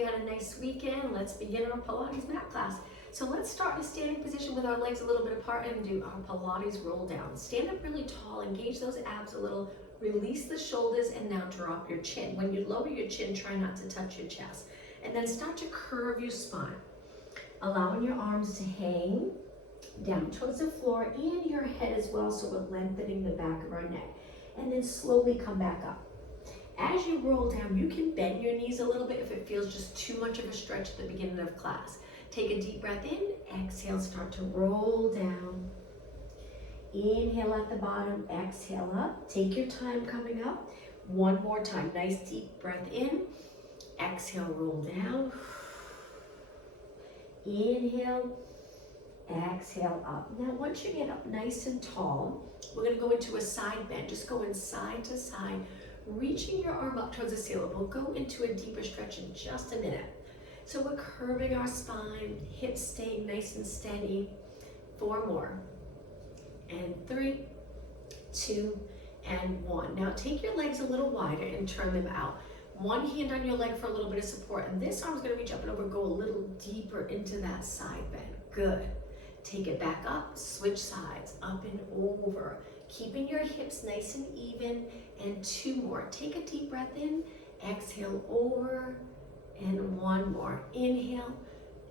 you had a nice weekend. Let's begin our Pilates mat class. So let's start in a standing position with our legs a little bit apart and do our Pilates roll down. Stand up really tall, engage those abs a little, release the shoulders, and now drop your chin. When you lower your chin, try not to touch your chest. And then start to curve your spine, allowing your arms to hang down towards the floor and your head as well, so we're lengthening the back of our neck. And then slowly come back up. As you roll down, you can bend your knees a little bit if it feels just too much of a stretch at the beginning of class. Take a deep breath in, exhale, start to roll down. Inhale at the bottom, exhale up. Take your time coming up. One more time, nice deep breath in. Exhale, roll down. Inhale, exhale up. Now once you get up nice and tall, we're gonna go into a side bend. Just going side to side, reaching your arm up towards the ceiling. We'll go into a deeper stretch in just a minute. So we're curving our spine, hips staying nice and steady. 4 more. And 3, 2, and 1. Now take your legs a little wider and turn them out. One hand on your leg for a little bit of support, and this arm's gonna reach up and over, go a little deeper into that side bend. Good. Take it back up, switch sides, up and over. Keeping your hips nice and even, and 2 more. Take a deep breath in, exhale over, and 1 more. Inhale,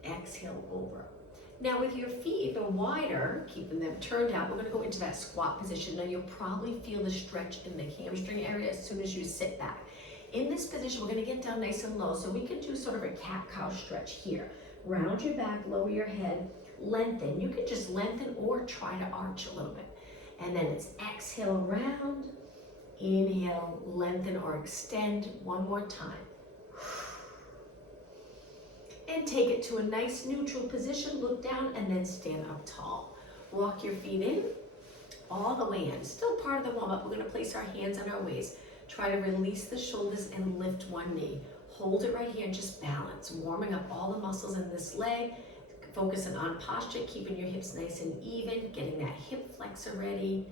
exhale over. Now with your feet even wider, keeping them turned out, we're gonna go into that squat position. Now you'll probably feel the stretch in the hamstring area as soon as you sit back. In this position, we're gonna get down nice and low, so we can do sort of a cat-cow stretch here. Round your back, lower your head, lengthen. You can just lengthen or try to arch a little bit. And then it's exhale round, inhale, lengthen or extend. 1 more time. And take it to a nice neutral position, look down, and then stand up tall. Walk your feet in, all the way in. Still part of the warm-up. We're gonna place our hands on our waist. Try to release the shoulders and lift one knee. Hold it right here and just balance, warming up all the muscles in this leg. Focusing on posture, keeping your hips nice and even, getting that hip flexor ready.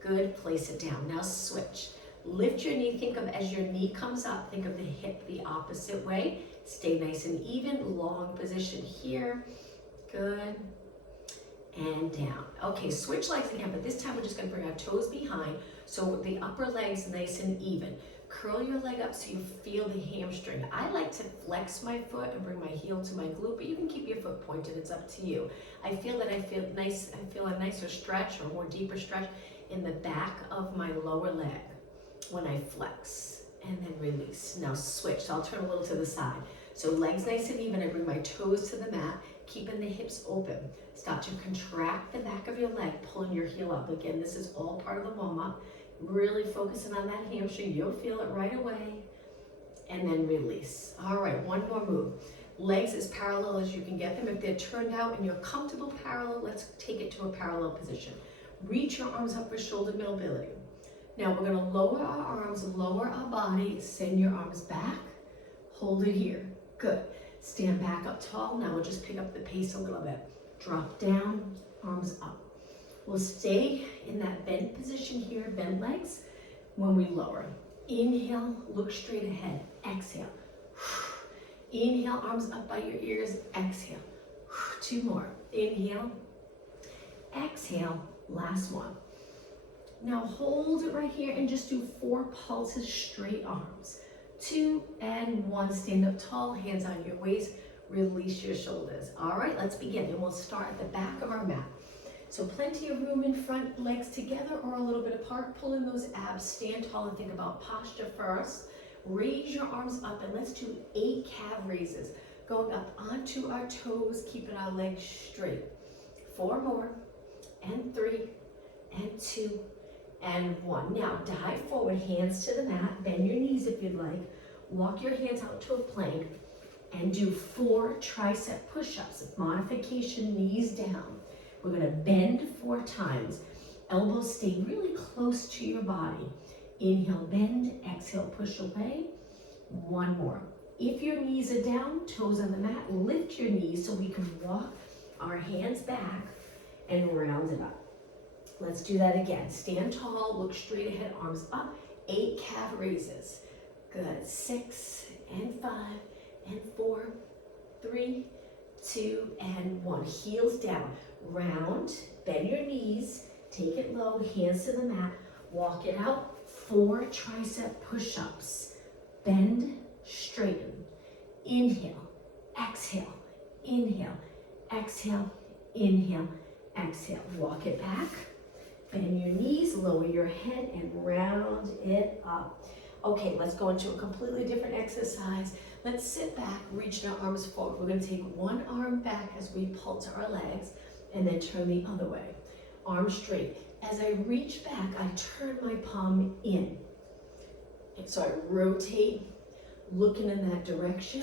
Good, place it down. Now switch. Lift your knee, think of as your knee comes up, think of the hip the opposite way. Stay nice and even, long position here. Good, and down. Okay, switch legs again, but this time we're just gonna bring our toes behind, so the upper leg's nice and even. Curl your leg up so you feel the hamstring. I like to flex my foot and bring my heel to my glute, but you can keep your foot pointed, it's up to you. I feel a nicer stretch or more deeper stretch in the back of my lower leg when I flex and then release. Now switch, so I'll turn a little to the side. So legs nice and even, I bring my toes to the mat, keeping the hips open. Start to contract the back of your leg, pulling your heel up. Again, this is all part of the warm-up. Really focusing on that hamstring. You'll feel it right away. And then release. All right, 1 more move. Legs as parallel as you can get them. If they're turned out and you're comfortable parallel, let's take it to a parallel position. Reach your arms up for shoulder mobility. Now we're gonna lower our arms, lower our body, send your arms back, hold it here. Good. Stand back up tall. Now we'll just pick up the pace a little bit. Drop down, arms up. We'll stay in that bent position here, bent legs, when we lower. Inhale, look straight ahead, exhale. Inhale, arms up by your ears, exhale. 2 more, inhale, exhale, last one. Now hold it right here and just do 4 pulses, straight arms. 2 and 1, stand up tall, hands on your waist, release your shoulders. All right, let's begin, and we'll start at the back of our mat. So plenty of room in front, legs together or a little bit apart, pulling those abs, stand tall and think about posture first. Raise your arms up and let's do 8 calf raises. Going up onto our toes, keeping our legs straight. 4 more, and 3, and 2, and 1. Now dive forward, hands to the mat, bend your knees if you'd like. Walk your hands out to a plank and do 4 tricep push-ups. Modification, knees down. We're gonna bend 4 times. Elbows stay really close to your body. Inhale, bend, exhale, push away. 1 more. If your knees are down, toes on the mat, lift your knees so we can walk our hands back and round it up. Let's do that again. Stand tall, look straight ahead, arms up. 8 calf raises. Good, 6 and 5 and 4, 3, 2, and 1. Heels down, round, bend your knees, take it low, hands to the mat, walk it out, 4 tricep push-ups, bend, straighten, inhale, exhale, inhale, exhale, inhale, exhale. Walk it back, bend your knees, lower your head, and round it up. Okay, let's go into a completely different exercise. Let's sit back, reach our arms forward. We're gonna take one arm back as we pull to our legs, and then turn the other way. Arms straight. As I reach back, I turn my palm in. And so I rotate, looking in that direction.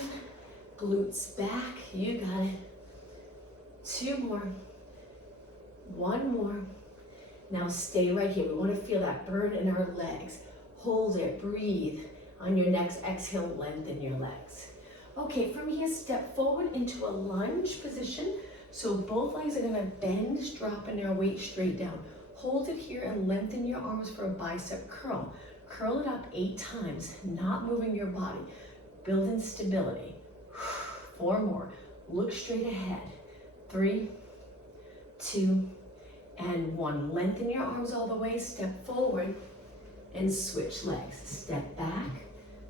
Glutes back, you got it. 2 more, 1 more. Now stay right here. We want to feel that burn in our legs. Hold it, breathe. On your next exhale, lengthen your legs. Okay, from here, step forward into a lunge position. So both legs are gonna bend, dropping their weight straight down. Hold it here and lengthen your arms for a bicep curl. Curl it up 8 times, not moving your body. Building stability. 4 more. Look straight ahead. 3, 2, and 1. Lengthen your arms all the way, step forward, and switch legs. Step back,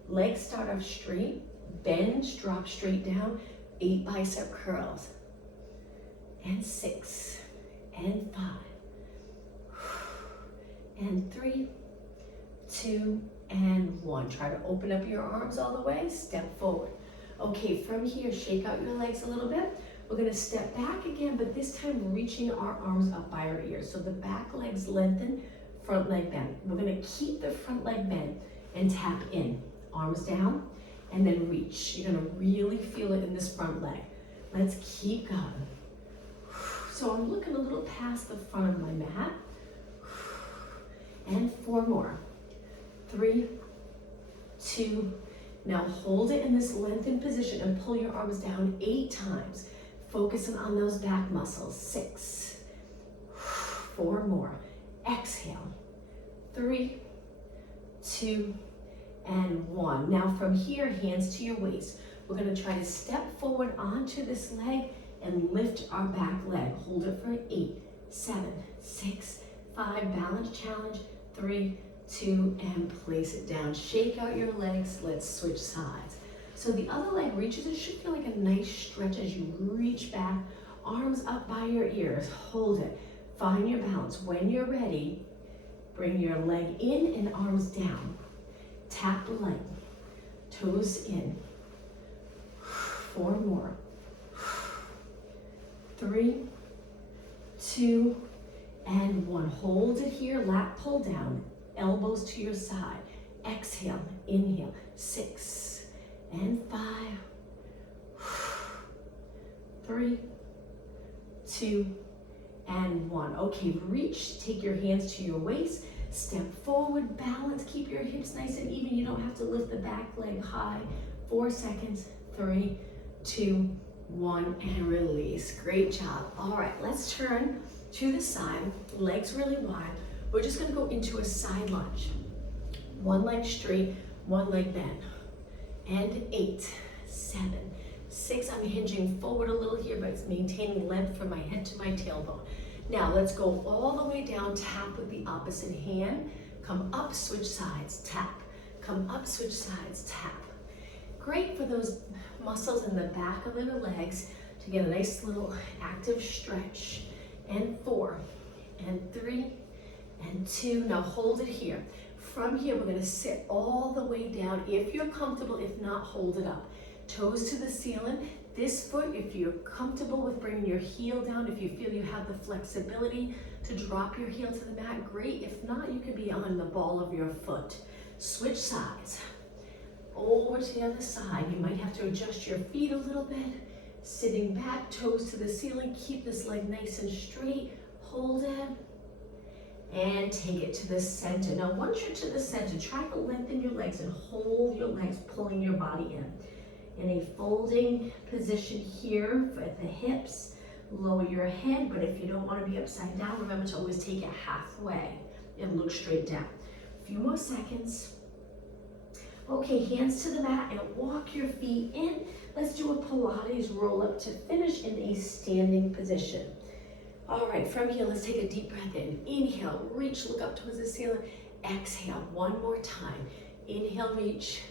legs start up straight, bend, drop straight down, 8 bicep curls. And 6, and 5, and 3, 2, and 1. Try to open up your arms all the way, step forward. Okay, from here, shake out your legs a little bit. We're gonna step back again, but this time reaching our arms up by our ears. So the back legs lengthen, front leg bend. We're gonna keep the front leg bent and tap in. Arms down, and then reach. You're gonna really feel it in this front leg. Let's keep going. So I'm looking a little past the front of my mat. And 4 more. 3, 2, now hold it in this lengthened position and pull your arms down 8 times. Focusing on those back muscles. 6, 4 more. Exhale. 3, 2, and 1. Now from here, hands to your waist. We're gonna try to step forward onto this leg and lift our back leg. Hold it for 8, 7, 6, 5, balance challenge, 3, 2, and place it down. Shake out your legs, let's switch sides. So the other leg reaches, it should feel like a nice stretch as you reach back, arms up by your ears, hold it, find your balance. When you're ready, bring your leg in and arms down. Tap the leg, toes in. 4 more. 3, 2, and 1. Hold it here, lat pull down, elbows to your side. Exhale, inhale, 6, and 5, 3, 2, and 1. Okay, reach, take your hands to your waist, step forward, balance, keep your hips nice and even. You don't have to lift the back leg high. 4 seconds, 3, 2, 1, and release. Great job. All right, let's turn to the side, legs really wide. We're just gonna go into a side lunge. 1 leg straight, 1 leg bent. And 8, 7, 6. I'm hinging forward a little here, but it's maintaining length from my head to my tailbone. Now let's go all the way down, tap with the opposite hand. Come up, switch sides, tap. Come up, switch sides, tap. Great for those muscles in the back of the legs to get a nice little active stretch. And 4, and 3, and 2. Now hold it here. From here, we're gonna sit all the way down. If you're comfortable, if not, hold it up. Toes to the ceiling. This foot, if you're comfortable with bringing your heel down, if you feel you have the flexibility to drop your heel to the mat, great. If not, you could be on the ball of your foot. Switch sides. Over to the other side. You might have to adjust your feet a little bit. Sitting back, toes to the ceiling. Keep this leg nice and straight. Hold it. And take it to the center. Now, once you're to the center, try to lengthen your legs and hold your legs, pulling your body in a folding position here at the hips. Lower your head, but if you don't want to be upside down, remember to always take it halfway and look straight down. A few more seconds. Okay, hands to the mat and walk your feet in. Pilates roll up to finish in a standing position. All right, from here, let's take a deep breath in. Inhale, reach, look up towards the ceiling. Exhale, one more time. Inhale, reach,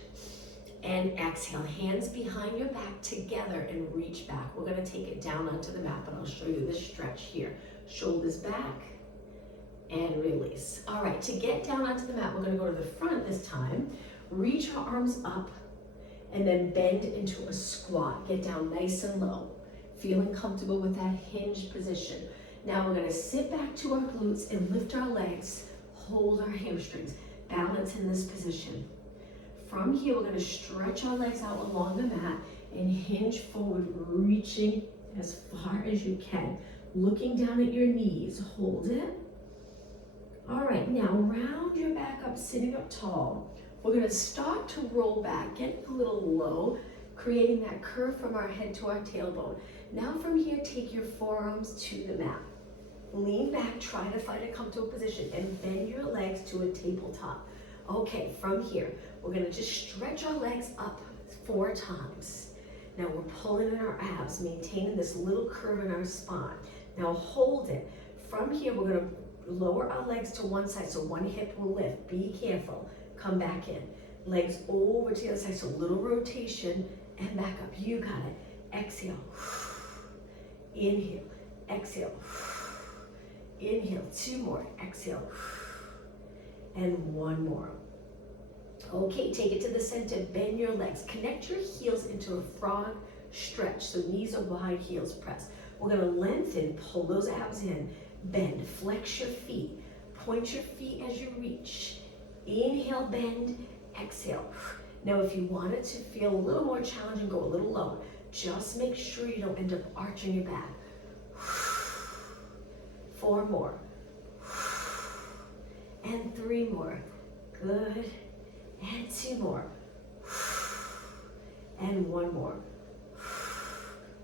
and exhale. Hands behind your back together and reach back. We're gonna take it down onto the mat, but I'll show you this stretch here. Shoulders back and release. All right, to get down onto the mat, we're gonna go to the front this time. Reach our arms up and then bend into a squat. Get down nice and low. Feeling comfortable with that hinged position. Now we're gonna sit back to our glutes and lift our legs, hold our hamstrings, balance in this position. From here, we're gonna stretch our legs out along the mat and hinge forward, reaching as far as you can. Looking down at your knees, hold it. All right, now round your back up, sitting up tall. We're gonna start to roll back, getting a little low, creating that curve from our head to our tailbone. Now from here, take your forearms to the mat. Lean back, try to find a comfortable position and bend your legs to a tabletop. Okay, from here, we're gonna just stretch our legs up 4 times. Now we're pulling in our abs, maintaining this little curve in our spine. Now hold it. From here, we're gonna lower our legs to one side, so one hip will lift. Be careful, come back in. Legs over to the other side, so little rotation and back up. You got it. Exhale, inhale, exhale. Inhale, 2 more, exhale, and 1 more. Okay, take it to the center, bend your legs. Connect your heels into a frog stretch, so knees are wide, heels press. We're gonna lengthen, pull those abs in, bend, flex your feet, point your feet as you reach. Inhale, bend, exhale. Now if you want it to feel a little more challenging, go a little lower. Just make sure you don't end up arching your back. 4 more, and 3 more, good, and 2 more, and 1 more.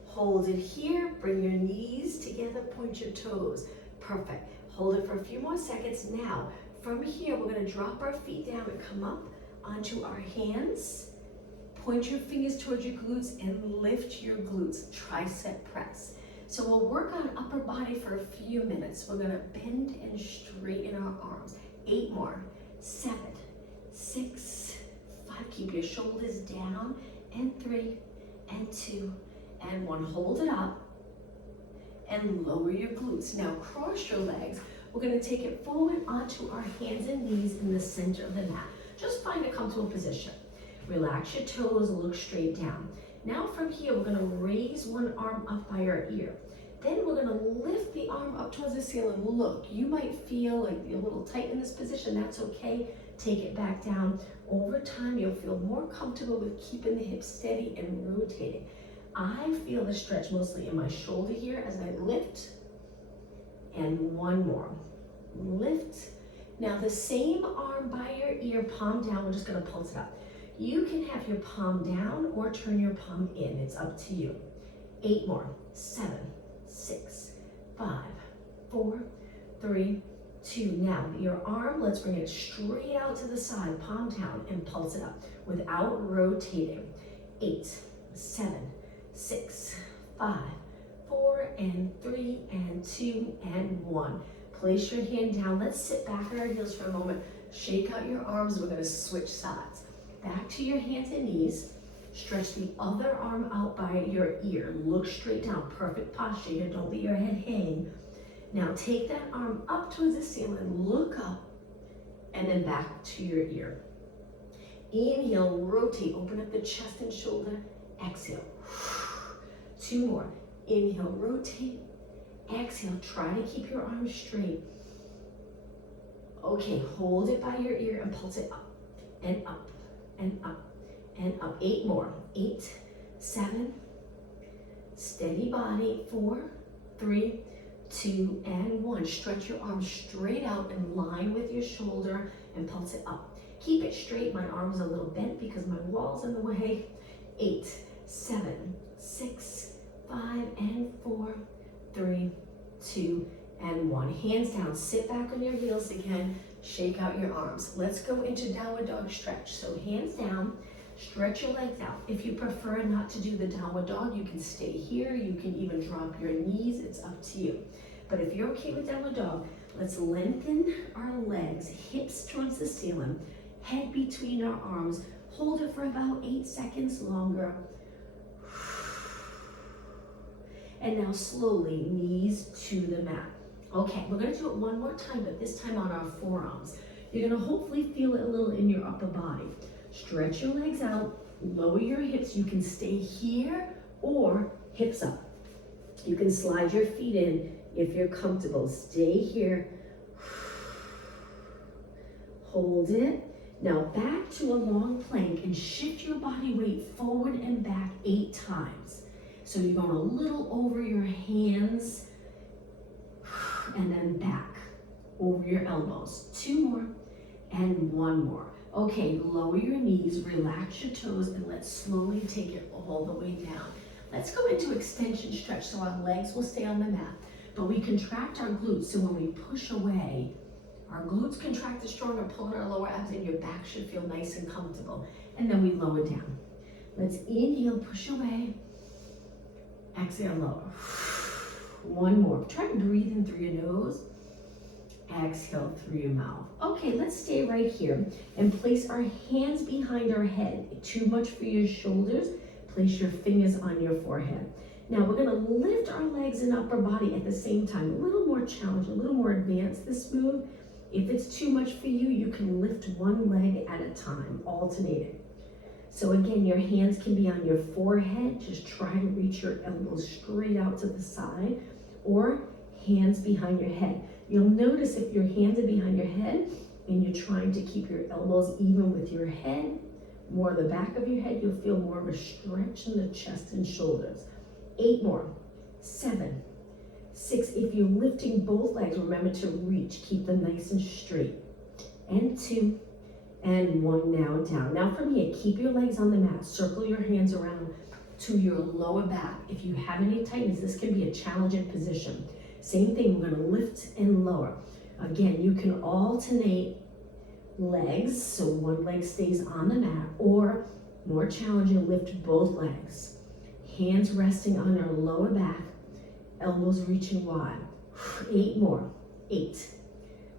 Hold it here, bring your knees together, point your toes, perfect. Hold it for a few more seconds. Now, from here, we're gonna drop our feet down and come up onto our hands, point your fingers towards your glutes and lift your glutes, tricep press. So we'll work on upper body for a few minutes. We're gonna bend and straighten our arms. 8 more, 7, 6, 5. Keep your shoulders down, and 3, and 2, and 1. Hold it up, and lower your glutes. Now cross your legs. We're gonna take it forward onto our hands and knees in the center of the mat. Just find a comfortable position. Relax your toes, look straight down. Now from here, we're gonna raise one arm up by our ear. Then we're gonna lift the arm up towards the ceiling. Look, you might feel like you're a little tight in this position. That's okay. Take it back down. Over time, you'll feel more comfortable with keeping the hips steady and rotating. I feel the stretch mostly in my shoulder here as I lift. And 1 more. Lift. Now the same arm by your ear, palm down. We're just gonna pulse it up. You can have your palm down or turn your palm in. It's up to you. 8 more. 7, 6, 5, 4, 3, 2. Now your arm, let's bring it straight out to the side, palm down, and pulse it up without rotating. 8, 7, 6, 5, 4, and 3, and 2, and 1. Place your hand down. Let's sit back on our heels for a moment. Shake out your arms. We're gonna switch sides. Back to your hands and knees. Stretch the other arm out by your ear. Look straight down. Perfect posture here. Don't let your head hang. Now take that arm up towards the ceiling. Look up and then back to your ear. Inhale, rotate. Open up the chest and shoulder. Exhale. 2 more. Inhale, rotate. Exhale. Try to keep your arms straight. Okay, hold it by your ear and pulse it up and up and up and up. 8 more. 8, 7, steady body. 4, 3, 2, and 1. Stretch your arms straight out in line with your shoulder and pulse it up. Keep it straight. My arm's a little bent because my wall's in the way. 8, 7, 6, 5, and 4, 3, 2, and 1. Hands down. Sit back on your heels again. Shake out your arms. Let's go into downward dog stretch. So hands down, Stretch your legs out. If you prefer not to do the downward dog, you can stay here. You can even drop your knees. It's up to you. But if you're okay with downward dog, let's lengthen our legs, hips towards the ceiling, head between our arms. Hold it for about 8 seconds longer. And now slowly, knees to the mat. Okay, we're gonna do it one more time, but this time on our forearms. You're gonna hopefully feel it a little in your upper body. Stretch your legs out, lower your hips. You can stay here or hips up. You can slide your feet in if you're comfortable. Stay here. Hold it. Now back to a long plank and shift your body weight forward and back 8 times. So you're going a little over your hands and then back over your elbows. 2 more and 1 more. Okay, lower your knees, relax your toes, and let's slowly take it all the way down. Let's go into extension stretch so our legs will stay on the mat, but we contract our glutes so when we push away, our glutes contract stronger, pulling our lower abs in, your back should feel nice and comfortable. And then we lower down. Let's inhale, push away. Exhale, lower. 1 more. Try to breathe in through your nose. Exhale through your mouth. Okay, let's stay right here and place our hands behind our head. Too much for your shoulders. Place your fingers on your forehead. Now we're gonna lift our legs and upper body at the same time. A little more challenge, a little more advanced this move. If it's too much for you, you can lift 1 leg at a time, alternating. So again, your hands can be on your forehead. Just try to reach your elbows straight out to the side, or hands behind your head. You'll notice if your hands are behind your head and you're trying to keep your elbows even with your head, more the back of your head, you'll feel more of a stretch in the chest and shoulders. 8 more. 7, 6. If you're lifting both legs, remember to reach. Keep them nice and straight. And 2, and 1 now down. Now from here, keep your legs on the mat. Circle your hands around to your lower back. If you have any tightness, this can be a challenging position. Same thing, we're gonna lift and lower. Again, you can alternate legs, so 1 leg stays on the mat, or more challenging, lift both legs. Hands resting on our lower back, elbows reaching wide. 8 more. 8,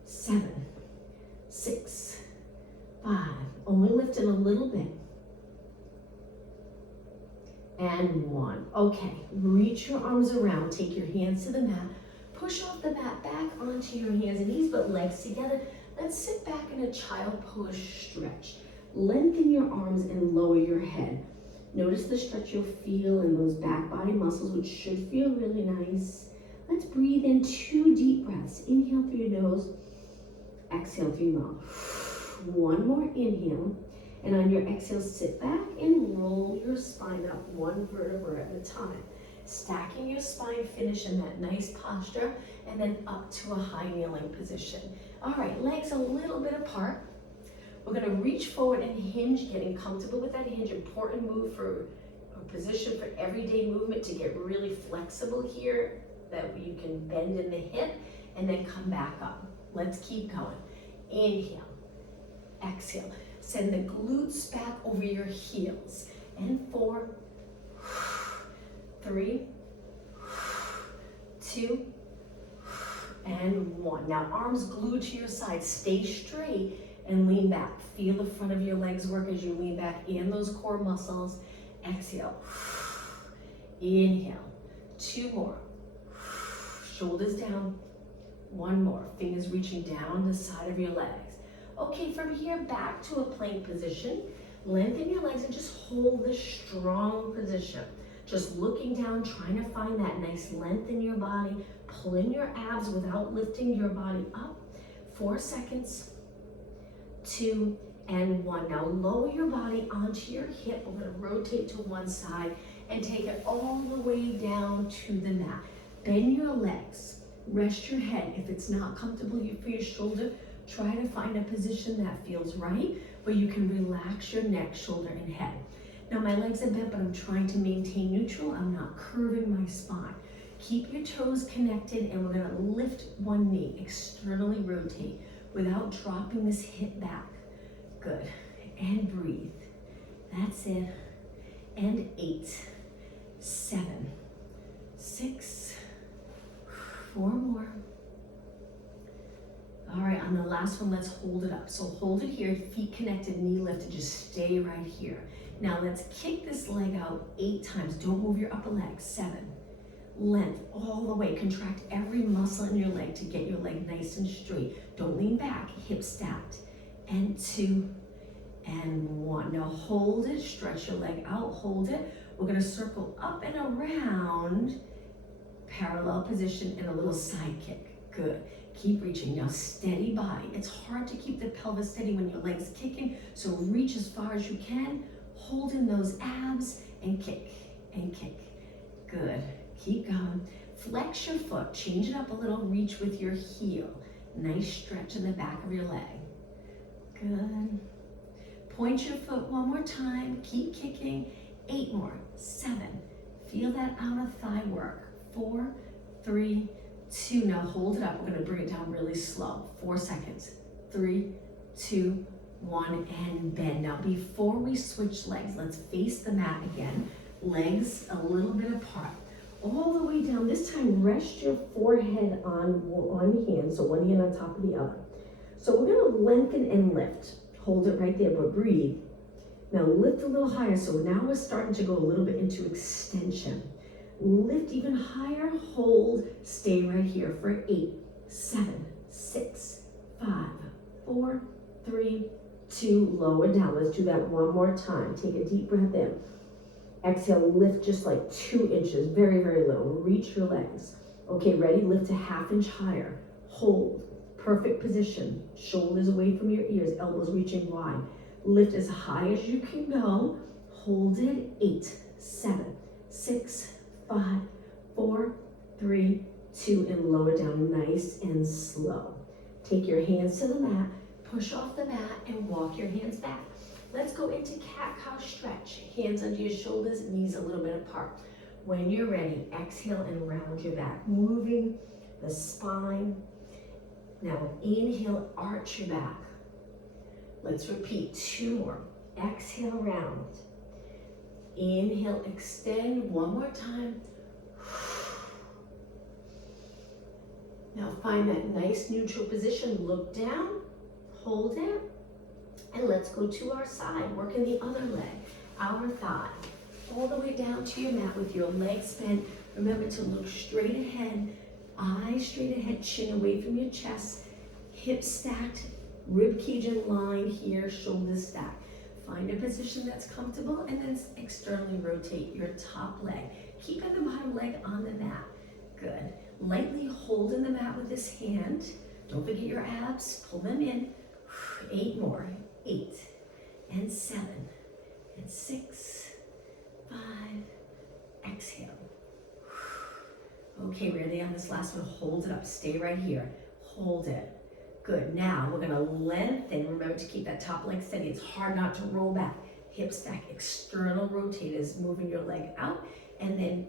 7, 6, 5. Only lifting a little bit. And 1. Okay, reach your arms around, take your hands to the mat, push off the mat back onto your hands and knees, but legs together. Let's sit back in a child pose stretch. Lengthen your arms and lower your head. Notice the stretch you'll feel in those back body muscles, which should feel really nice. Let's breathe in 2 deep breaths. Inhale through your nose, exhale through your mouth. 1 more inhale. And on your exhale, sit back and roll your spine up 1 vertebra at a time. Stacking your spine, finish in that nice posture, and then up to a high kneeling position. All right, legs a little bit apart. We're gonna reach forward and hinge, getting comfortable with that hinge. Important move for a position for everyday movement, to get really flexible here, that you can bend in the hip and then come back up. Let's keep going. Inhale, exhale. Send the glutes back over your heels. And 4, 3, 2, and 1. Now arms glued to your side. Stay straight and lean back. Feel the front of your legs work as you lean back and those core muscles. Exhale. Inhale. 2 more. Shoulders down. 1 more. Fingers reaching down the side of your legs. Okay, from here back to a plank position. Lengthen your legs and just hold this strong position. Just looking down, trying to find that nice length in your body. Pull in your abs without lifting your body up. 4 seconds. 2 and 1. Now lower your body onto your hip. We're gonna rotate to one side and take it all the way down to the mat. Bend your legs. Rest your head. If it's not comfortable for your shoulder, try to find a position that feels right, where you can relax your neck, shoulder, and head. Now my legs are bent, but I'm trying to maintain neutral. I'm not curving my spine. Keep your toes connected, and we're gonna lift 1 knee, externally rotate without dropping this hip back. Good, and breathe. That's it. And 8, 7, 6, 4 more. All right, on the last one, let's hold it up. So hold it here, feet connected, knee lifted, just stay right here. Now let's kick this leg out 8 times. Don't move your upper leg. 7, length all the way. Contract every muscle in your leg to get your leg nice and straight. Don't lean back, hips stacked. And 2, and 1. Now hold it, stretch your leg out, hold it. We're gonna circle up and around, parallel position and a little side kick. Good. Keep reaching. Now steady body. It's hard to keep the pelvis steady when your leg's kicking, so reach as far as you can. Hold in those abs and kick and kick. Good. Keep going. Flex your foot. Change it up a little. Reach with your heel. Nice stretch in the back of your leg. Good. Point your foot one more time. Keep kicking. 8 more. 7. Feel that outer thigh work. 4, 3, 2. Now hold it up. We're going to bring it down really slow. 4 seconds. 3, 2, 1, and bend. Now before we switch legs, let's face the mat again. Legs a little bit apart. All the way down. This time rest your forehead on one hand, so one hand on top of the other. So we're going to lengthen and lift. Hold it right there, but breathe. Now lift a little higher. So now we're starting to go a little bit into extension. Lift even higher, hold, stay right here for 8, 7, 6, 5, 4, 3, 2, lower down. Let's do that one more time. Take a deep breath in. Exhale, lift just like 2 inches, very, very low. Reach your legs. Okay, ready? Lift a 1/2 inch higher. Hold, perfect position. Shoulders away from your ears, elbows reaching wide. Lift as high as you can go. Hold it, 8, 7, 6, 5, 4, 3, 2, and lower down nice and slow. Take your hands to the mat, push off the mat, and walk your hands back. Let's go into cat-cow stretch. Hands under your shoulders, knees a little bit apart. When you're ready, exhale and round your back, moving the spine. Now inhale, arch your back. Let's repeat 2 more. Exhale, round. Inhale, extend one more time. Now find that nice neutral position. Look down, hold it, and let's go to our side. Working the other leg, our thigh. All the way down to your mat with your legs bent. Remember to look straight ahead, eyes straight ahead, chin away from your chest, hips stacked, rib cage in line here, shoulders stacked. Find a position that's comfortable and then externally rotate your top leg. Keeping the bottom leg on the mat. Good. Lightly hold in the mat with this hand. Don't forget your abs. Pull them in. 8 more. 8 and 7 and 6, 5. Exhale. Okay, we're ready on this last one. Hold it up. Stay right here. Hold it. Good. Now we're going to lengthen. Remember to keep that top leg steady. It's hard not to roll back. Hip stack, external rotators, moving your leg out and then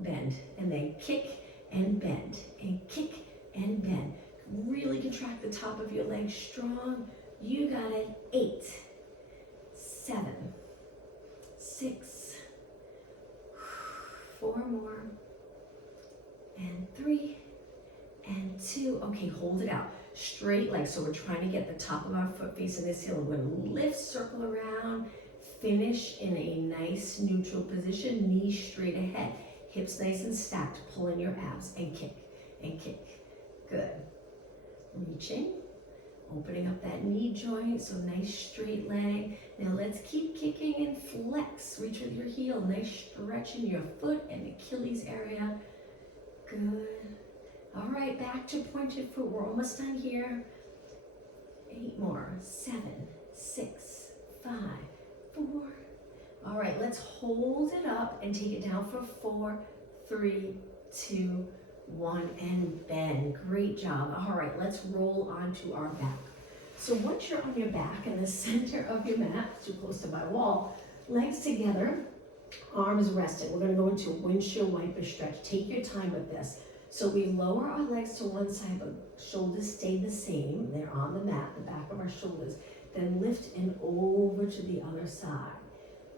bend and then kick and bend and kick and bend. Really contract the top of your leg strong. You got it. 8, 7, 6, 4 more, and 3, and 2. Okay, hold it out. Straight leg, so we're trying to get the top of our foot facing this heel. We're going to lift, circle around, finish in a nice neutral position, knees straight ahead, hips nice and stacked, pull in your abs and kick and kick. Good. Reaching, opening up that knee joint, so nice straight leg. Now let's keep kicking and flex. Reach with your heel, nice stretch in your foot and Achilles area. Good. All right, back to pointed foot. We're almost done here. 8 more. 7, 6, 5, 4. All right, let's hold it up and take it down for 4, 3, 2, 1, and bend. Great job. All right, let's roll onto our back. So once you're on your back in the center of your mat, too close to my wall, legs together, arms rested. We're going to go into windshield wiper stretch. Take your time with this. So we lower our legs to one side, but shoulders stay the same. They're on the mat, the back of our shoulders. Then lift and over to the other side.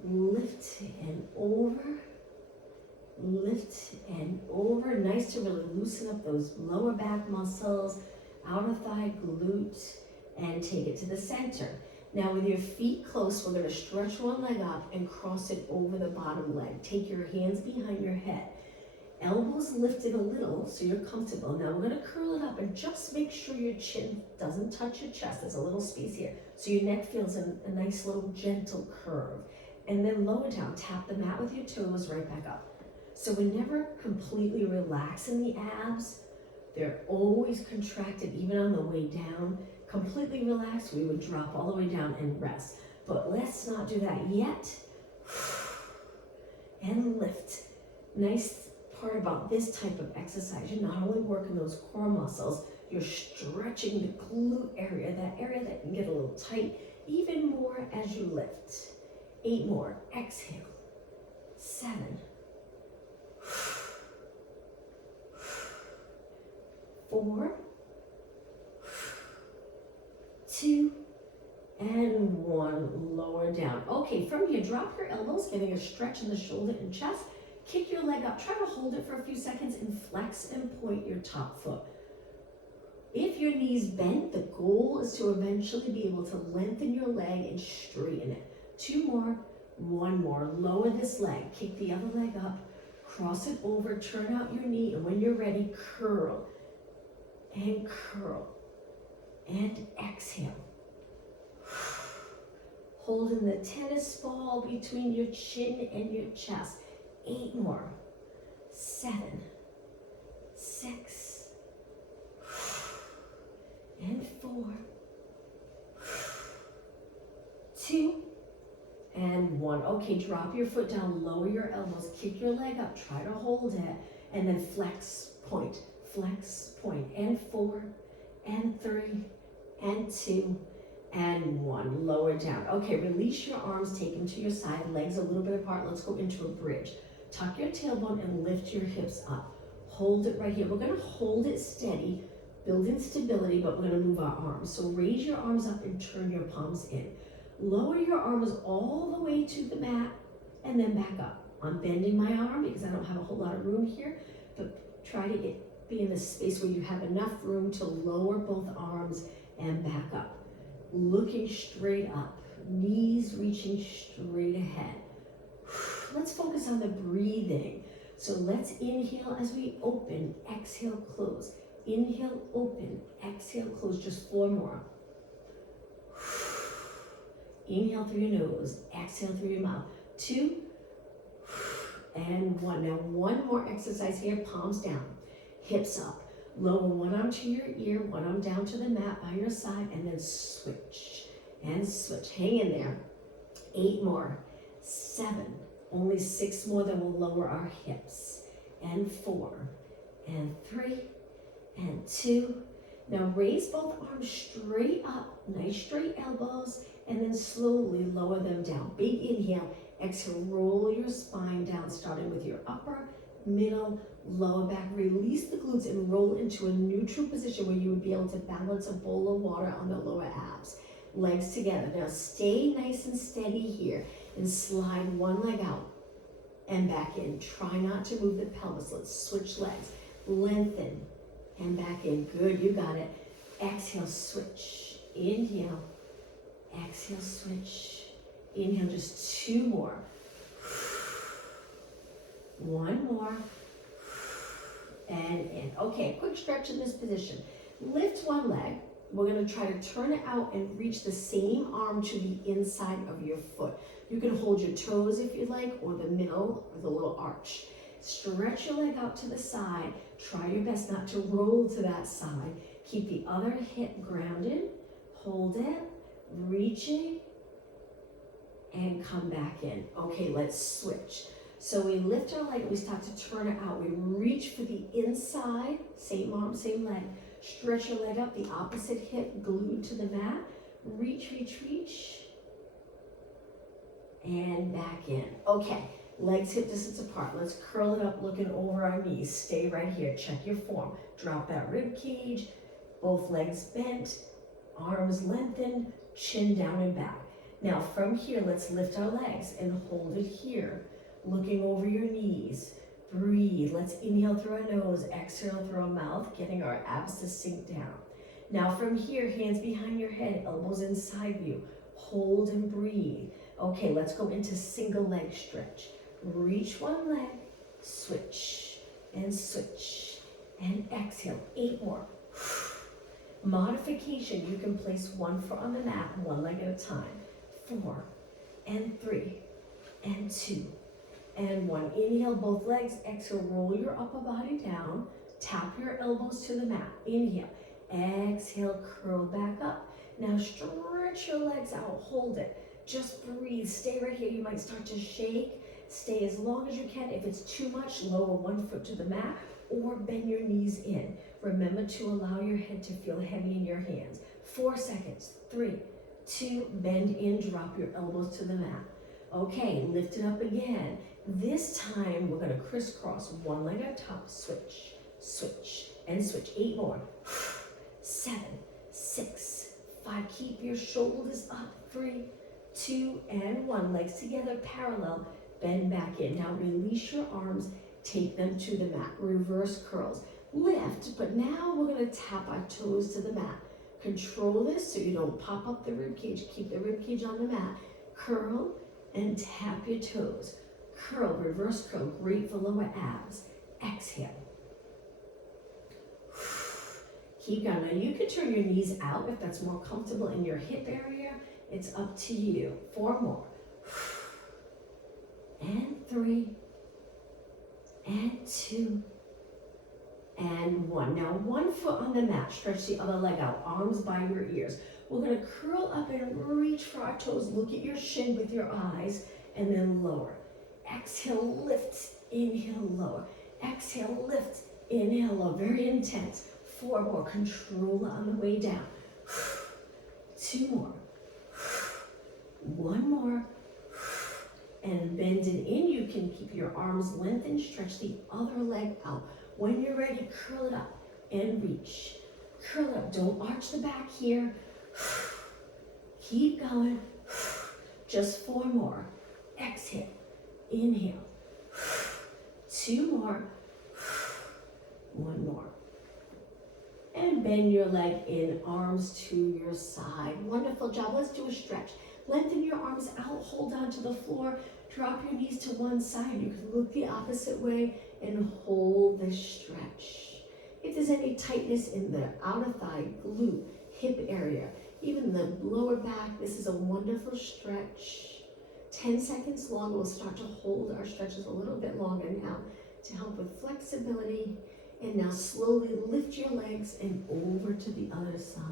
lift and over, lift and over. Nice to really loosen up those lower back muscles, outer thigh, glute, and take it to the center. Now with your feet close, we're gonna stretch one leg up and cross it over the bottom leg. Take your hands behind your head. Elbows lifted a little so you're comfortable. Now we're gonna curl it up and just make sure your chin doesn't touch your chest. There's a little space here. So your neck feels a nice little gentle curve. And then lower down, tap the mat with your toes right back up. So we're never completely relaxing the abs. They're always contracted even on the way down. Completely relaxed, we would drop all the way down and rest. But let's not do that yet. And lift. Nice part about this type of exercise, you're not only working those core muscles, you're stretching the glute area that can get a little tight, even more as you lift. 8 more, exhale. 7. 4. 2. And 1, lower down. Okay, from here, drop your elbows, getting a stretch in the shoulder and chest. Kick your leg up, try to hold it for a few seconds and flex and point your top foot. If your knee's bent, the goal is to eventually be able to lengthen your leg and straighten it. 2 more, 1 more. Lower this leg, kick the other leg up, cross it over, turn out your knee, and when you're ready, curl and exhale. Holding the tennis ball between your chin and your chest. 8 more. 7. 6. And 4. 2. And 1. Okay, drop your foot down, lower your elbows, kick your leg up, try to hold it, and then flex, point, and 4, and 3, and 2, and 1. Lower down. Okay, release your arms, take them to your side, legs a little bit apart. Let's go into a bridge. Tuck your tailbone and lift your hips up. Hold it right here. We're gonna hold it steady, building stability, but we're gonna move our arms. So raise your arms up and turn your palms in. Lower your arms all the way to the mat and then back up. I'm bending my arm because I don't have a whole lot of room here, but try to be in a space where you have enough room to lower both arms and back up. Looking straight up, knees reaching straight ahead. Let's focus on the breathing. So let's inhale as we open, exhale, close. Inhale, open, exhale, close. Just 4 more. Inhale through your nose, exhale through your mouth. 2 and 1. Now 1 more exercise here, palms down, hips up. Lower one arm to your ear, one arm down to the mat by your side, and then switch and switch. Hang in there. 8 more. 7. Only 6 more, then we'll lower our hips. And 4, and 3, and 2. Now raise both arms straight up, nice straight elbows, and then slowly lower them down. Big inhale, exhale, roll your spine down, starting with your upper, middle, lower back. Release the glutes and roll into a neutral position where you would be able to balance a bowl of water on the lower abs. Legs together. Now stay nice and steady here and slide one leg out and back in. Try not to move the pelvis. Let's switch legs. Lengthen and back in. Good, you got it. Exhale, switch. Inhale. Exhale, switch. Inhale, just 2 more. 1 more. And in. Okay, quick stretch in this position. Lift one leg. We're gonna try to turn it out and reach the same arm to the inside of your foot. You can hold your toes if you like, or the middle, or the little arch. Stretch your leg out to the side. Try your best not to roll to that side. Keep the other hip grounded. Hold it, reaching, and come back in. Okay, let's switch. So we lift our leg, we start to turn it out. We reach for the inside, same arm, same leg. Stretch your leg up, the opposite hip glued to the mat. Reach, reach, reach. And back in. Okay, legs hip distance apart. Let's curl it up, looking over our knees. Stay right here, check your form. Drop that rib cage, both legs bent, arms lengthened, chin down and back. Now from here, let's lift our legs and hold it here, looking over your knees. Breathe. Let's inhale through our nose, exhale through our mouth, getting our abs to sink down. Now from here, hands behind your head, elbows inside you. Hold and breathe. Okay, let's go into single leg stretch. Reach one leg, switch, and exhale. 8 more. Modification, you can place one foot on the mat, one leg at a time. 4, and 3, and 2, and 1. Inhale both legs, exhale, roll your upper body down, tap your elbows to the mat. Inhale, exhale, curl back up. Now stretch your legs out, hold it. Just breathe, stay right here. You might start to shake. Stay as long as you can. If it's too much, lower one foot to the mat or bend your knees in. Remember to allow your head to feel heavy in your hands. 4 seconds, 3, 2, bend in, drop your elbows to the mat. Okay, lift it up again. This time we're gonna crisscross, one leg on top, switch, switch, and switch. 8 more. 7, 6, 5, keep your shoulders up. 3, 2, and 1. Legs together, parallel, bend back in. Now release your arms, take them to the mat. Reverse curls. Lift, but now we're gonna tap our toes to the mat. Control this so you don't pop up the rib cage. Keep the rib cage on the mat. Curl and tap your toes. Curl, reverse curl, great for lower abs. Exhale. Keep going. Now you can turn your knees out if that's more comfortable in your hip area. It's up to you. 4 more. And 3, and 2, and 1. Now 1 foot on the mat, stretch the other leg out, arms by your ears. We're gonna curl up and reach for our toes. Look at your shin with your eyes, and then lower. Exhale, lift, inhale, lower. Exhale, lift, inhale, lower. Very intense. 4 more, control on the way down. 2 more. 1 more. And bend it in. You can keep your arms lengthened, stretch the other leg out. When you're ready, curl it up and reach. Curl it up, don't arch the back here. Keep going. Just 4 more. Exhale, inhale. 2 more. 1 more. And bend your leg in, arms to your side. Wonderful job. Let's do a stretch. Lengthen your arms out, hold on to the floor, drop your knees to one side. You can look the opposite way and hold this stretch. If there's any tightness in the outer thigh, glute, hip area, even the lower back, this is a wonderful stretch. 10 seconds long, we'll start to hold our stretches a little bit longer now to help with flexibility. And now slowly lift your legs and over to the other side.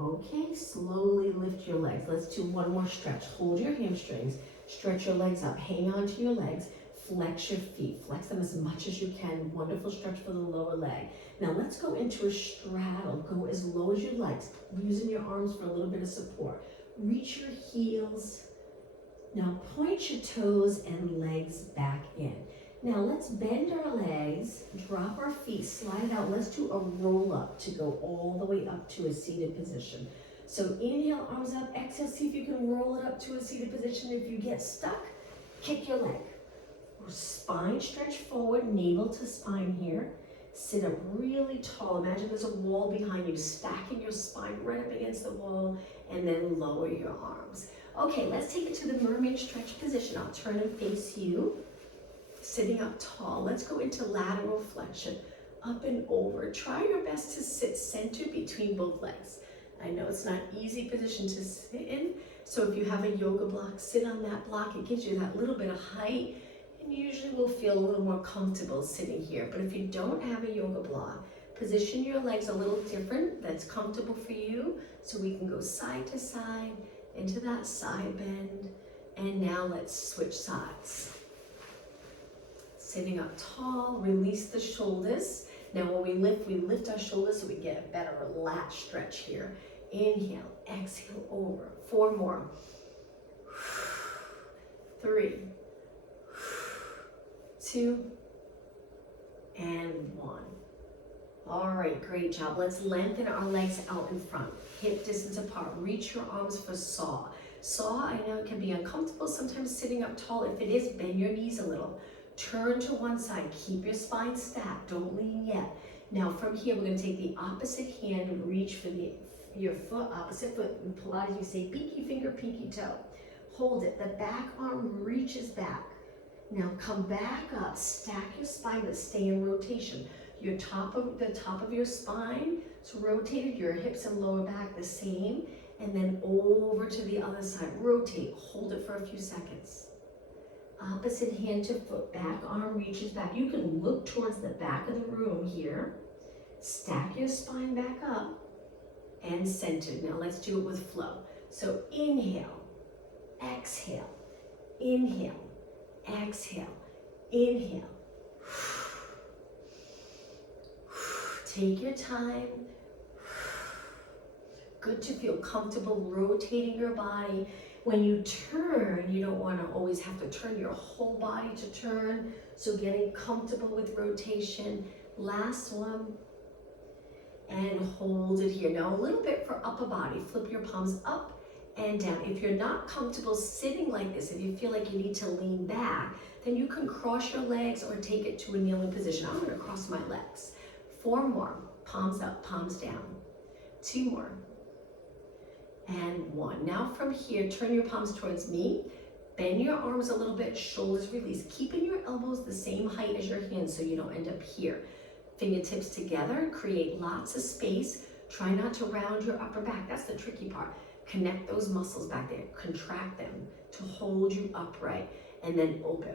Okay, slowly lift your legs. Let's do 1 more stretch. Hold your hamstrings, stretch your legs up, hang on to your legs, flex your feet. Flex them as much as you can. Wonderful stretch for the lower leg. Now let's go into a straddle. Go as low as you like, using your arms for a little bit of support. Reach your heels. Now point your toes and legs back in. Now let's bend our legs, drop our feet, slide it out. Let's do a roll up to go all the way up to a seated position. So inhale, arms up, exhale, see if you can roll it up to a seated position. If you get stuck, kick your leg. Spine stretch forward, navel to spine here. Sit up really tall. Imagine there's a wall behind you, stacking your spine right up against the wall, and then lower your arms. Okay, let's take it to the mermaid stretch position. I'll turn and face you. Sitting up tall, let's go into lateral flexion, up and over. Try your best to sit centered between both legs. I know it's not an easy position to sit in, so if you have a yoga block, sit on that block. It gives you that little bit of height, and usually we'll feel a little more comfortable sitting here. But if you don't have a yoga block, position your legs a little different, that's comfortable for you, so we can go side to side, into that side bend, and now let's switch sides. Sitting up tall, release the shoulders. Now when we lift our shoulders so we get a better lat stretch here. Inhale, exhale, over. 4 more. 3, 2, and 1. All right, great job. Let's lengthen our legs out in front, hip distance apart. Reach your arms for saw. Saw, I know it can be uncomfortable sometimes sitting up tall. If it is, bend your knees a little. Turn to one side, keep your spine stacked, don't lean yet. Now from here, we're gonna take the opposite hand and reach for your foot, opposite foot. In Pilates, you say pinky finger, pinky toe. Hold it, the back arm reaches back. Now come back up, stack your spine, but stay in rotation. The top of your spine is rotated, your hips and lower back the same, and then over to the other side. Rotate, hold it for a few seconds. Opposite hand to foot, back arm reaches back. You can look towards the back of the room here. Stack your spine back up and centered. Now let's do it with flow. So inhale, exhale, inhale, exhale, inhale. Take your time. Good to feel comfortable rotating your body. When you turn, you don't want to always have to turn your whole body to turn. So getting comfortable with rotation. Last one. And hold it here. Now a little bit for upper body. Flip your palms up and down. If you're not comfortable sitting like this, if you feel like you need to lean back, then you can cross your legs or take it to a kneeling position. I'm going to cross my legs. 4 more. Palms up, palms down. 2 more. And 1. Now from here, turn your palms towards me. Bend your arms a little bit, shoulders release. Keeping your elbows the same height as your hands so you don't end up here. Fingertips together, create lots of space. Try not to round your upper back. That's the tricky part. Connect those muscles back there. Contract them to hold you upright and then open.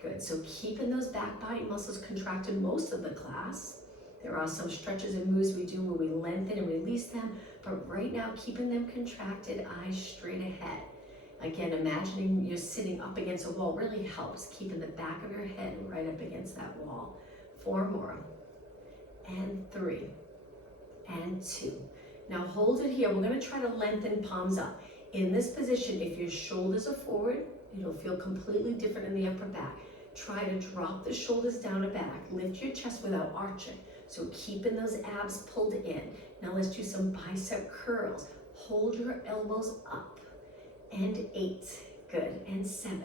Good, so keeping those back body muscles contracted most of the class. There are some stretches and moves we do where we lengthen and release them, but right now keeping them contracted, eyes straight ahead. Again, imagining you're sitting up against a wall really helps, keeping the back of your head right up against that wall. 4 more, and 3, and 2. Now hold it here. We're gonna try to lengthen palms up. In this position, if your shoulders are forward, it'll feel completely different in the upper back. Try to drop the shoulders down and back. Lift your chest without arching. So keeping those abs pulled in. Now let's do some bicep curls. Hold your elbows up. And 8, good, and 7,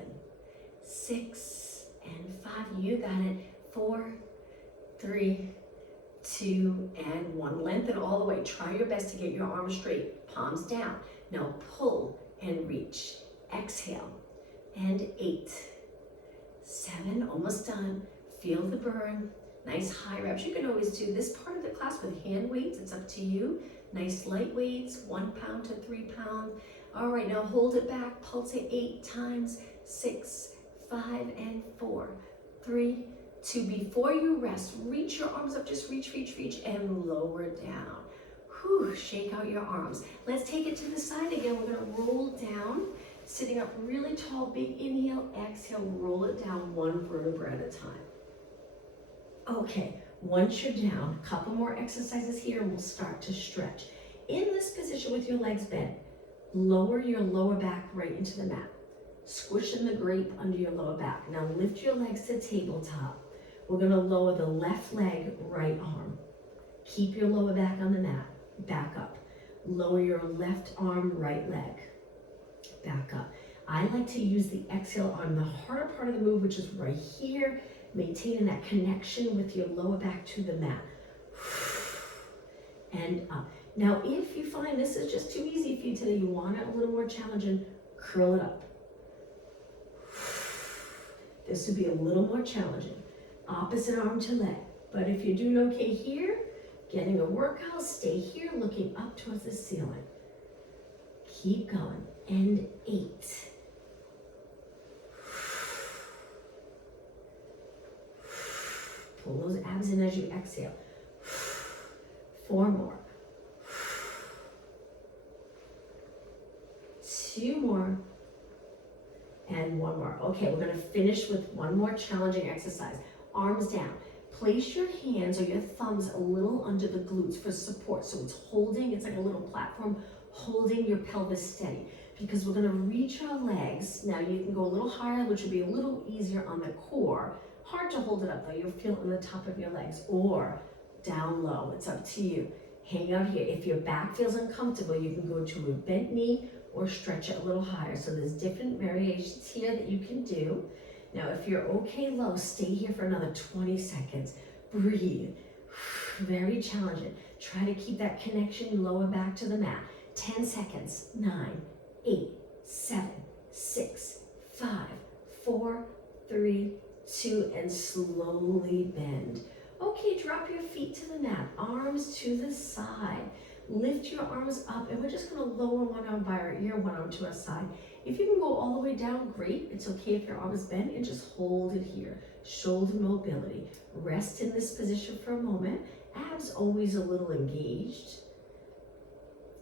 6, and 5, you got it. 4, 3, 2, and 1. Lengthen all the way. Try your best to get your arms straight. Palms down. Now pull and reach. Exhale. And 8, 7, almost done. Feel the burn. Nice high reps. You can always do this part of the class with hand weights. It's up to you. Nice light weights, 1 pound to 3 pounds. All right, now hold it back. Pulsate 8 times. 6, 5, and 4, 3, 2. Before you rest, reach your arms up. Just reach, reach, reach, and lower down. Whew, shake out your arms. Let's take it to the side again. We're gonna roll down, sitting up really tall. Big inhale, exhale, roll it down 1 vertebra at a time. Okay, once you're down, a couple more exercises here and we'll start to stretch. In this position with your legs bent, lower your lower back right into the mat. Squishing the grape under your lower back. Now lift your legs to tabletop. We're gonna lower the left leg, right arm. Keep your lower back on the mat, back up. Lower your left arm, right leg, back up. I like to use the exhale on the harder part of the move, which is right here, maintaining that connection with your lower back to the mat. And up. Now, if you find this is just too easy for you today, you want it a little more challenging, curl it up. This would be a little more challenging. Opposite arm to leg. But if you're doing okay here, getting a workout, stay here, looking up towards the ceiling. Keep going. And 8. Pull those abs in as you exhale. 4 more. 2 more. And 1 more. Okay, we're gonna finish with 1 more challenging exercise. Arms down. Place your hands or your thumbs a little under the glutes for support. So it's holding, it's like a little platform holding your pelvis steady, because we're gonna reach our legs. Now you can go a little higher, which would be a little easier on the core. Hard to hold it up though, you'll feel it on the top of your legs, or down low, it's up to you. Hang out here. If your back feels uncomfortable, you can go to a bent knee or stretch it a little higher. So there's different variations here that you can do. Now, if you're okay low, stay here for another 20 seconds. Breathe. Very challenging. Try to keep that connection lower back to the mat. 10 seconds. 9, 8, 7, 6, 5, 4, 3, 2, and slowly bend. Okay, drop your feet to the mat, arms to the side. Lift your arms up, and we're just gonna lower one arm by our ear, one arm to our side. If you can go all the way down, great. It's okay if your arm is bent, and just hold it here. Shoulder mobility. Rest in this position for a moment. Abs always a little engaged.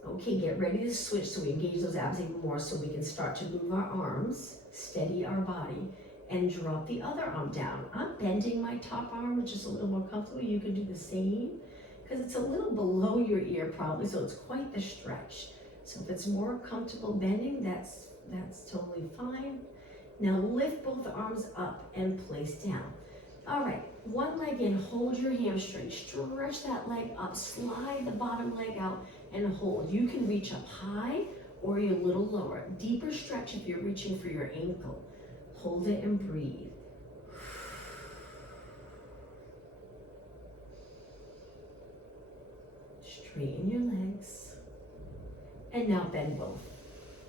Okay, get ready to switch so we engage those abs even more, so we can start to move our arms, steady our body, and drop the other arm down. I'm bending my top arm, which is a little more comfortable. You can do the same, because it's a little below your ear probably, so it's quite the stretch. So if it's more comfortable bending, that's totally fine. Now lift both arms up and place down. All right, one leg in, hold your hamstring, stretch that leg up, slide the bottom leg out and hold. You can reach up high or a little lower. Deeper stretch if you're reaching for your ankle. Hold it and breathe. Straighten your legs. And now bend both.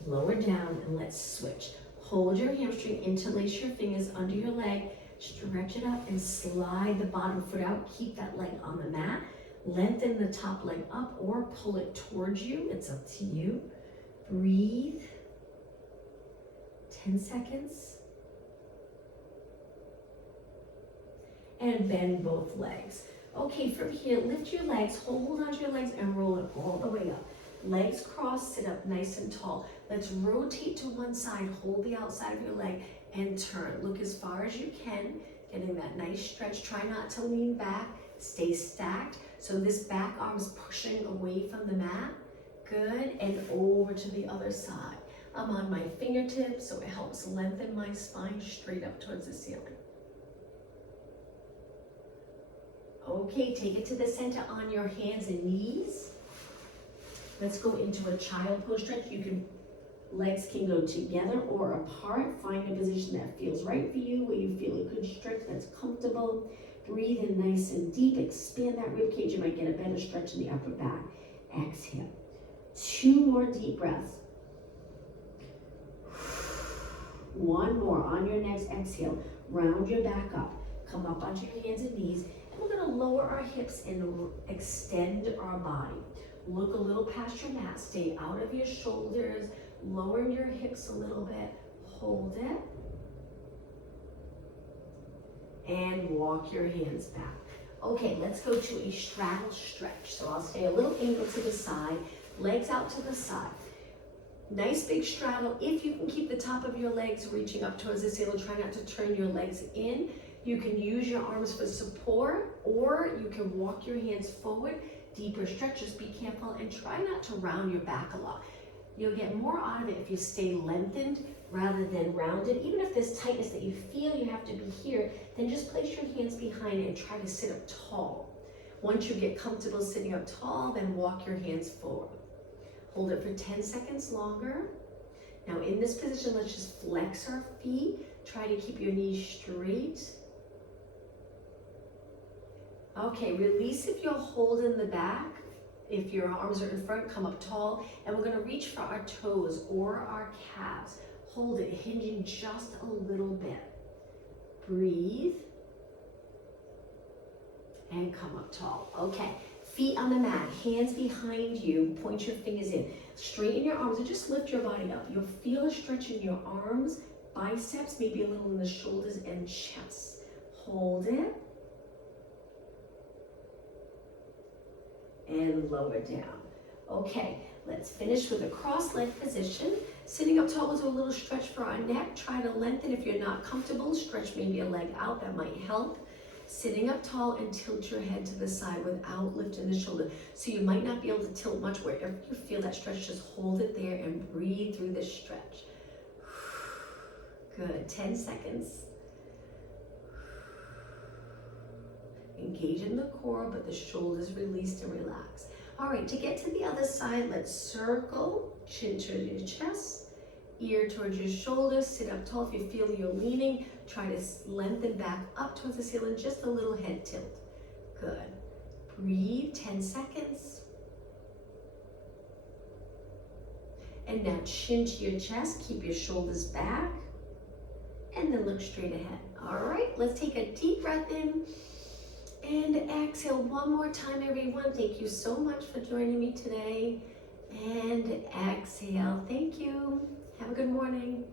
Lower down and let's switch. Hold your hamstring, interlace your fingers under your leg, stretch it up and slide the bottom foot out. Keep that leg on the mat. Lengthen the top leg up or pull it towards you. It's up to you. Breathe. 10 seconds. And bend both legs. Okay, from here, lift your legs, hold onto your legs and roll it all the way up. Legs crossed, sit up nice and tall. Let's rotate to one side, hold the outside of your leg and turn. Look as far as you can, getting that nice stretch. Try not to lean back, stay stacked. So this back arm is pushing away from the mat. Good, and over to the other side. I'm on my fingertips, so it helps lengthen my spine straight up towards the ceiling. Okay, take it to the center on your hands and knees. Let's go into a child pose stretch. Legs can go together or apart. Find a position that feels right for you, where you feel a good stretch that's comfortable. Breathe in nice and deep. Expand that rib cage. You might get a better stretch in the upper back. Exhale. 2 more deep breaths. One more on your next exhale. Round your back up. Come up onto your hands and knees. And we're going to lower our hips and extend our body. Look a little past your mat. Stay out of your shoulders. Lower your hips a little bit. Hold it. And walk your hands back. Okay, let's go to a straddle stretch. So I'll stay a little angle to the side. Legs out to the side. Nice big straddle. If you can keep the top of your legs reaching up towards the ceiling, try not to turn your legs in. You can use your arms for support, or you can walk your hands forward. Deeper stretch, just be careful and try not to round your back a lot. You'll get more out of it if you stay lengthened rather than rounded. Even if there's tightness that you feel you have to be here, then just place your hands behind and try to sit up tall. Once you get comfortable sitting up tall, then walk your hands forward. Hold it for 10 seconds longer. Now in this position, let's just flex our feet. Try to keep your knees straight. Okay, release if you're holding the back. If your arms are in front, come up tall. And we're gonna reach for our toes or our calves. Hold it, hinging just a little bit. Breathe. And come up tall. Okay, feet on the mat, hands behind you, point your fingers in. Straighten your arms and just lift your body up. You'll feel a stretch in your arms, biceps, maybe a little in the shoulders and chest. Hold it. And lower down. Okay, let's finish with a cross-leg position. Sitting up tall, we'll do a little stretch for our neck. Try to lengthen if you're not comfortable. Stretch maybe a leg out, that might help. Sitting up tall and tilt your head to the side without lifting the shoulder. So you might not be able to tilt much. Wherever you feel that stretch, just hold it there and breathe through this stretch. Good, 10 seconds. Engage in the core, but the shoulders released and relaxed. All right, to get to the other side, let's circle, chin to your chest, ear towards your shoulders, sit up tall. If you feel you're leaning, try to lengthen back up towards the ceiling, just a little head tilt. Good. Breathe, 10 seconds. And now chin to your chest, keep your shoulders back, and then look straight ahead. All right, let's take a deep breath in. And exhale one more time, everyone. Thank you so much for joining me today. And exhale. Thank you. Have a good morning.